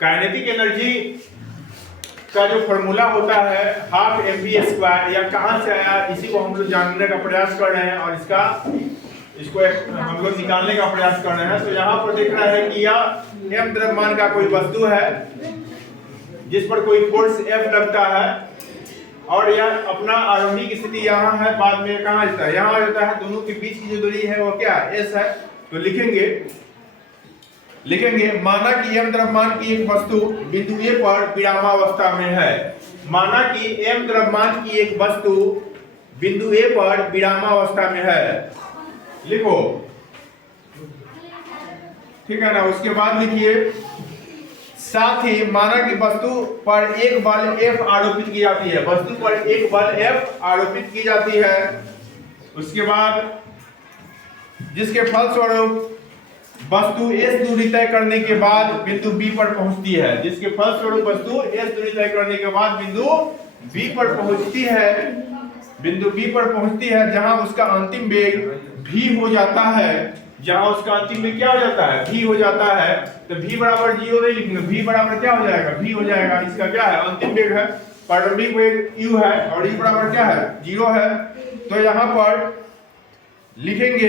Kinetic energy का जो formula होता है हाफ mv², या कहाँ से आया इसी को हम लोग जानने का प्रयास कर रहे हैं और इसको हम लोग निकालने का प्रयास कर रहे हैं। तो यहाँ पर देख रहा है कि यह m द्रव्यमान का कोई वस्तु है जिस पर कोई फोर्स F लगता है और यह अपना आरंभिक स्थिति यहाँ है, बाद में कहाँ जाता है, यहाँ आ जाता है। दोनों के बीच की जो दूरी है वो क्या है, s है। तो लिखेंगे माना कि m द्रव्यमान की एक वस्तु बिंदु A पर विरामावस्था में है। माना कि m द्रव्यमान की एक वस्तु बिंदु A पर विरामावस्था में है। लिखो, ठीक है ना। उसके बाद लिखिए साथ ही माना कि वस्तु पर एक बल F आरोपित की जाती है। वस्तु पर एक बल F आरोपित की जाती है। उसके बाद जिसके फलस्वरूप वस्तु s दूरी तय करने के बाद बिंदु B पर पहुंचती है। जिसके फलस्वरूप वस्तु s दूरी तय करने के बाद बिंदु B पर पहुंचती है। बिंदु B पर पहुंचती है जहां उसका अंतिम वेग v हो जाता है। जहां उसका अंतिम वेग क्या हो जाता है, v हो जाता है। तो v बराबर 0 नहीं लिखेंगे, v बराबर क्या हो जाएगा, v हो जाएगा। इसका क्या है, अंतिम वेग है, प्रारंभिक वेग u है और u बराबर क्या है, 0 है। तो यहाँ पर लिखेंगे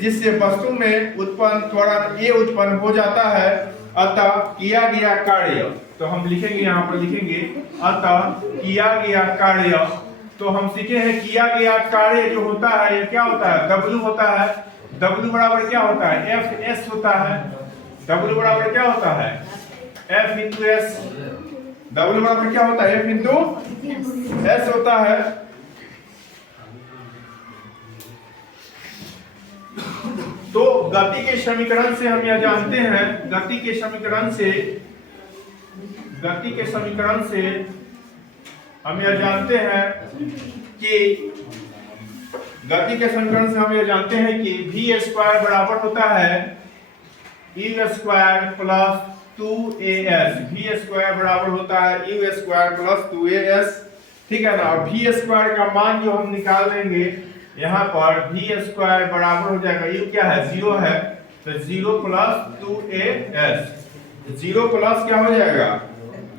जिससे वस्तु में उत्पन्न त्वरण A उत्पन्न हो जाता है। अतः किया गया कार्य, तो हम लिखेंगे यहाँ पर लिखेंगे अतः किया गया कार्य। तो हम सीखे हैं किया गया कार्य जो होता है ये क्या होता है, W होता है। W बराबर क्या होता है, F होता है। W बराबर क्या होता है, F इंटू S। W बराबर क्या होता है, F इंटू S होता है। तो गति के समीकरण से हम यह जानते हैं, गति के समीकरण से हम यह जानते हैं कि v² बराबर होता है u² प्लस 2as। v² बराबर होता है u² प्लस 2as, ठीक है ना। और v² का मान जो हम निकाल लेंगे यहाँ पर v² बराबर हो जाएगा, u क्या है, 0 है। तो 0 प्लस 2as, 0 प्लस क्या हो जाएगा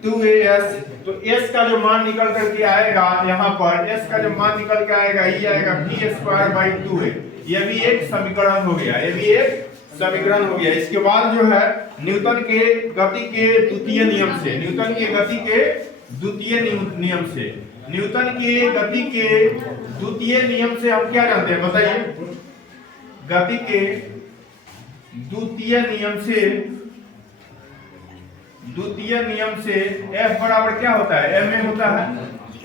2as। तो s का जो मान निकल करके आएगा यहाँ पर, s का जो मान निकल के आएगा ये आएगा v² 2a। यह भी एक समीकरण हो गया, ये भी एक समीकरण हो गया। इसके बाद जो है न्यूटन के गति के द्वितीय नियम से, न्यूटन के गति के द्वितीय नियम से हम क्या जानते हैं, बताइए। गति के द्वितीय नियम से F बराबर क्या होता है, m में होता है।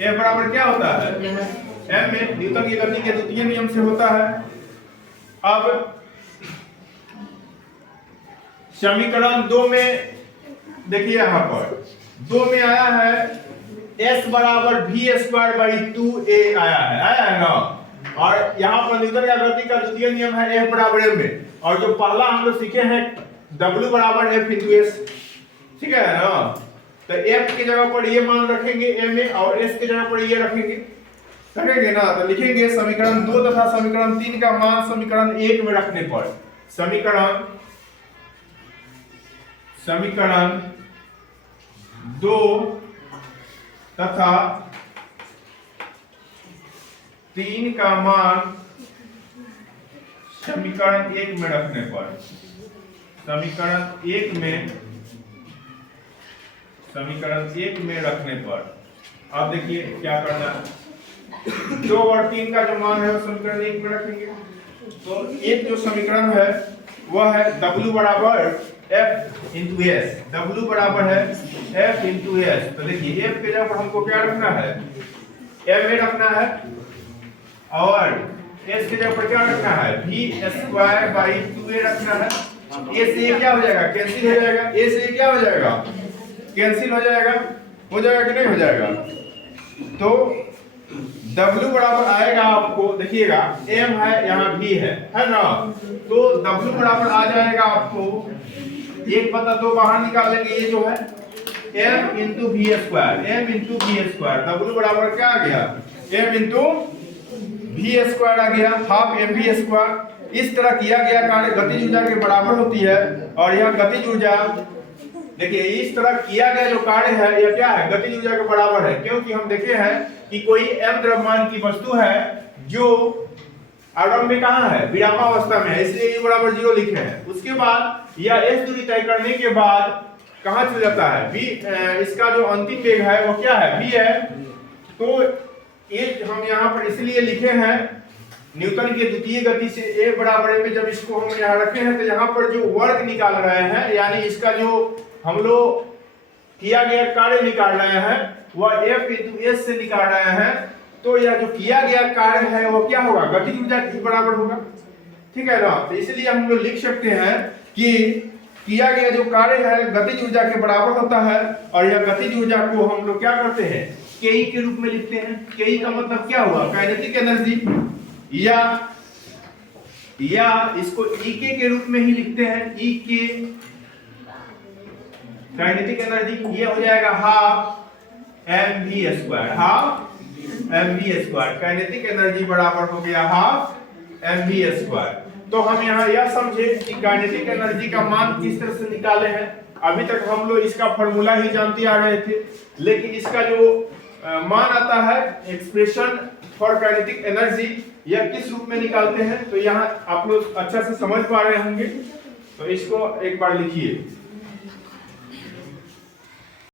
F बराबर क्या होता है, m में। न्यूटन की गति के द्वितीय नियम से होता है। अब समीकरण 2 में देखिए, यहाँ पर 2 में आया है s बराबर v² 2a आया है ना। और यहाँ पर न्यूटन का गति का द्वितीय नियम है F बराबर m में। और जो पहला हम लोग सीखे हैं W बराबर F इंटू S, ठीक है ना। तो F की जगह पर ये मान रखेंगे m में और S की जगह पर ये रखेंगे ना। तो लिखेंगे समीकरण 2 तथा समीकरण 3 का मान समीकरण 1 में रखने पर समीकरण 2 तथा 3 का मान समीकरण 1 में रखने पर, समीकरण 1 में रखने पर अब देखिए क्या करना है। 2 और 3 का जो मान है वो समीकरण 1 में रखेंगे। तो एक जो समीकरण है वह है W बराबर F इंटू S। W बराबर है F इंटू S। तो देखिए F के जगह पर हमको क्या रखना है, M में रखना है और S की जगह पर क्या रखना है, v² 2a रखना है। A से ये क्या हो जाएगा, कैंसिल हो जाएगा। A से ये क्या हो जाएगा, कैंसिल हो जाएगा कि नहीं हो जाएगा। तो W बराबर आएगा आपको, देखिएगा M है यहाँ V है ना। तो W बराबर आ जाएगा आपको 1/2 बाहर निकाल लेंगे, ये जो है m इंटू v²। W बराबर क्या आ गया, m इंटू v² आ गया, हाफ mv²। इस तरह किया गया कार्य गतिज ऊर्जा के बराबर होती है। और यह गतिज ऊर्जा देखिए इस तरह किया गया जो कार्य है यह क्या है, गतिज ऊर्जा के बराबर है, क्योंकि हम देखे हैं कि कोई m द्रव्यमान की वस्तु है जो आरंभ में कहां है, विरामावस्था में है, इसलिए u बराबर 0 लिखे हैं। उसके बाद यह s दूरी तय करने के बाद कहां चल जाता है, v, इसका जो अंतिम वेग है वो क्या है, v है। तो ये हम यहाँ पर इसलिए लिखे हैं न्यूटन के द्वितीय गति से a बराबर m में, जब इसको हम यहाँ रखे हैं तो यहाँ पर जो वर्क निकाल रहे हैं, यानी इसका जो हम लोग किया गया कार्य निकाल रहे हैं वह F × S से निकाल रहे हैं। तो यह जो किया गया कार्य है वो क्या होगा, गतिज ऊर्जा के बराबर होगा, ठीक है ना। तो इसलिए हम लोग लिख सकते हैं कि किया गया जो कार्य है गतिज ऊर्जा के बराबर होता है, और यह गतिज ऊर्जा को हम लोग क्या करते हैं, Ke के रूप में लिखते हैं। Ke का मतलब क्या हुआ, काइनेटिक एनर्जी, या इसको Ek के रूप में ही लिखते हैं, Ek काइनेटिक एनर्जी, ये हो जाएगा half mv², half mv², kinetic energy बराबर हो गया हाफ mv²। तो हम यहाँ यह समझे कि काइनेटिक एनर्जी का मान किस तरह से निकाले हैं। अभी तक हम लोग इसका फॉर्मूला ही जानते आ रहे थे, लेकिन इसका जो मान आता है एक्सप्रेशन फॉर काइनेटिक एनर्जी, यह किस रूप में निकालते हैं, तो यहाँ आप लोग अच्छा से समझ पा रहे होंगे। तो इसको एक बार लिखिए,